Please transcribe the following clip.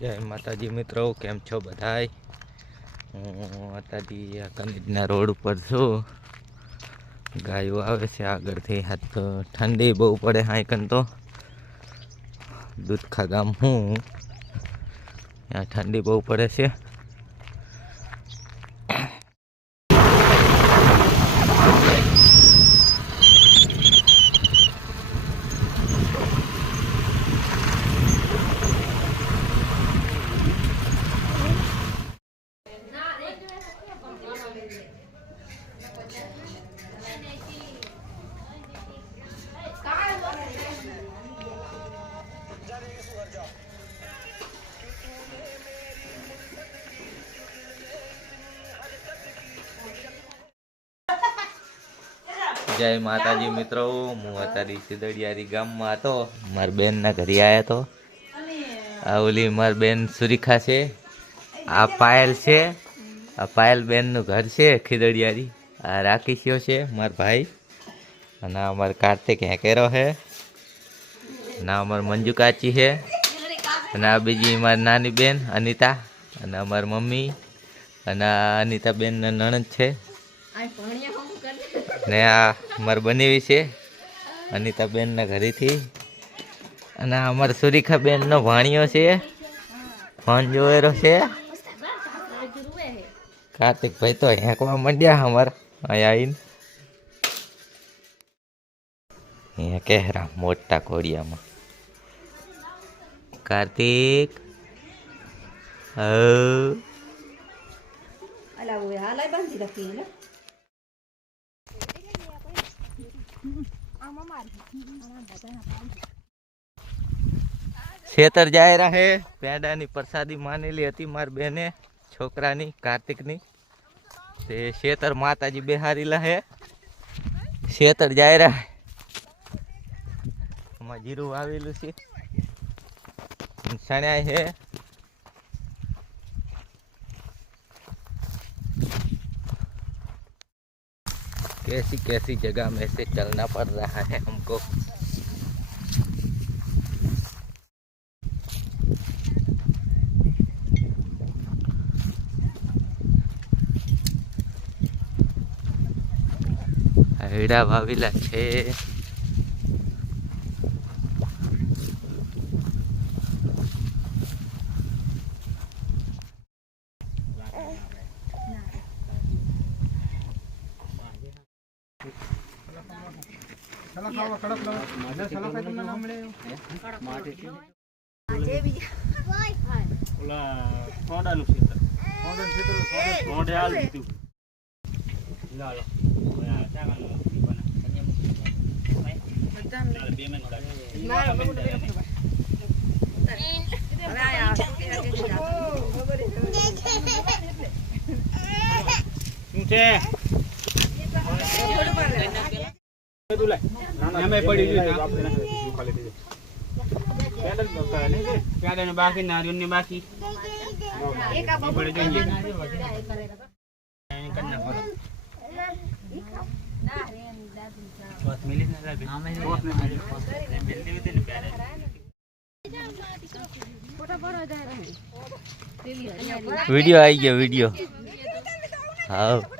જય માતાજી મિત્રો, કેમ છો બધાય? હું અત્યારે કનેજના રોડ ઉપર છું. ગાયો આવે છે આગળથી. હાથ તો ઠંડી બહુ પડે હાઈકન તો દૂધખા ગામ હું ત્યાં ઠંડી બહુ પડે છે. જય માતાજી મિત્રો, હું અત્યારે સિદડિયારી ગામમાં હતો. મારા બેનના ઘરે આવ્યા તો. આ ઓલી મારી બેન સુરીખા છે, આ પાયલ છે, આ પાયલ બેનનું ઘર છે ખીદડિયારી. આ રાકેશિયો છે મારા ભાઈ, અને આ અમારે કાર્તિક હેકેરો છે, અને અમારે મંજુ કાચી છે, અને આ બીજી મારી નાની બેન અનિતા, અને અમારી મમ્મી, અને આ અનિતા બેનના નણંદ છે, ને આ મારે બનેવી છે અનિતા બેનના ઘરેથી. અને આ અમારા સુરીખા બેનનો ભાણિયો છે, ફોન જોયેલો છે. કાર્તિક ભાઈ તો હેંકવા માંડ્યા અમારે અહીંયા આવીને. અહીંયા કહેરા મોટા ઘોડિયામાં. કાર્તિક ખેતર જાય રહે. પેંડાની પ્રસાદી માનેલી હતી મારી બેને છોકરાની કાર્તિકની. તે ખેતર માતાજી બેહારી લહે. ખેતર જાય રહે. આમાં જીરું આવેલું છે, સણ્યા છે. कैसी कैसी जगह में से चलना पड़ रहा है हमको. હેડા વાવેલા છે. બાકી નારિયેળ બાકી वीडियो आई गया वीडियो. हाँ